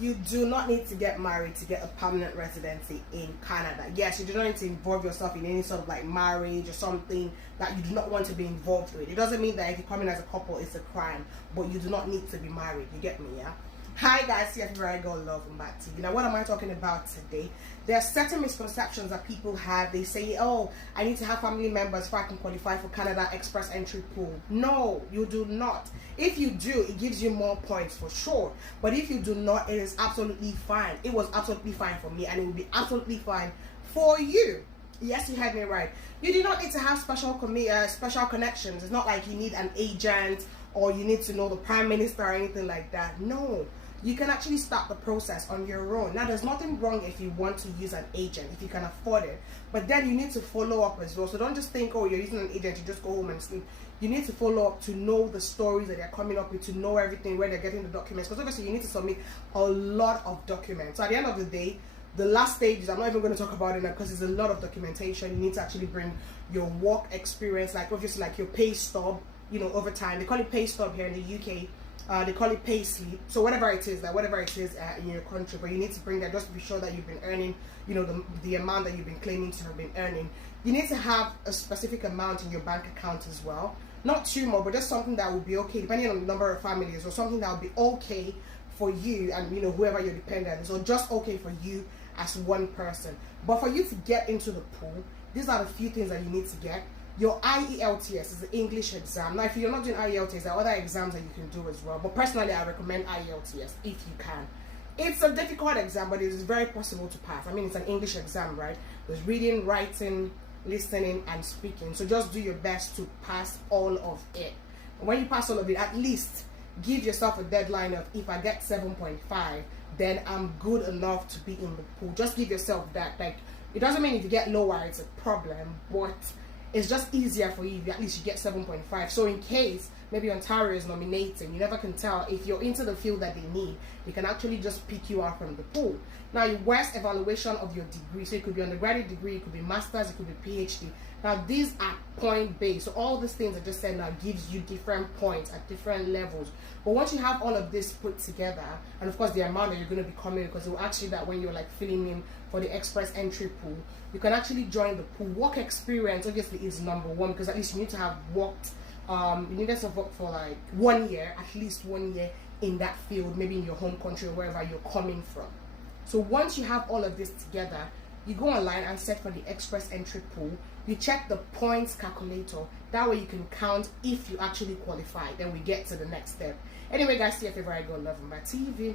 You do not need to get married to get a permanent residency in Canada. Yes, you do not need to involve yourself in any sort of like marriage or something that you do not want to be involved with. It doesn't mean that if you come in as a couple, it's a crime, but you do not need to be married. You get me, yeah? Hi guys, CF Very Girl Love on Matt TV. Now what am I talking about today? There are certain misconceptions that people have. They say, oh, I need to have family members before I can qualify for Canada Express Entry Pool. No, you do not. If you do, it gives you more points for sure. But if you do not, it is absolutely fine. It was absolutely fine for me and it will be absolutely fine for you. Yes, you heard me right. You do not need to have special connections. It's not like you need an agent or you need to know the Prime Minister or anything like that. No. You can actually start the process on your own. Now, there's nothing wrong if you want to use an agent, if you can afford it. But then you need to follow up as well. So don't just think, oh, you're using an agent, you just go home and sleep. You need to follow up to know the stories that they're coming up with, to know everything, where they're getting the documents. Because obviously you need to submit a lot of documents. So at the end of the day, the last stages, I'm not even going to talk about it now because there's a lot of documentation. You need to actually bring your work experience, like obviously like your pay stub, you know, over time. They call it pay stub here in the UK. They call it pay slip. So whatever it is, like whatever it is in your country, but you need to bring that just to be sure that you've been earning, you know, the amount that you've been claiming to have been earning. You need to have a specific amount in your bank account as well. Not too much, but just something that will be okay, depending on the number of families, or something that will be okay for you and, you know, whoever you're dependent on. So just okay for you as one person. But for you to get into the pool, these are the few things that you need to get. Your IELTS is the English exam. Now, if you're not doing IELTS, there are other exams that you can do as well. But personally, I recommend IELTS if you can. It's a difficult exam, but it is very possible to pass. I mean, it's an English exam, right? There's reading, writing, listening, and speaking. So just do your best to pass all of it. And when you pass all of it, at least give yourself a deadline of, if I get 7.5, then I'm good enough to be in the pool. Just give yourself that. Like, it doesn't mean if you get lower, it's a problem, but it's just easier for you if at least you get 7.5. So in case maybe Ontario is nominating, you never can tell if you're into the field that they need, they can actually just pick you out from the pool. Now, your worst evaluation of your degree, so it could be undergraduate degree, it could be master's, it could be PhD. Now, these are point based. So all these things I just said now gives you different points at different levels. But once you have all of this put together, and of course the amount that you're going to be coming, because it will actually that when you're like filling in for the express entry pool, you can actually join the pool. Work experience obviously is number one, because at least you need to have worked, you need to work for like 1 year, at least 1 year in that field, maybe in your home country or wherever you're coming from. So once you have all of this together, you go online and search for the express entry pool. You check the points calculator. That way you can count if you actually qualify. Then we get to the next step. Anyway, guys, see your favorite girl, Love on my TV.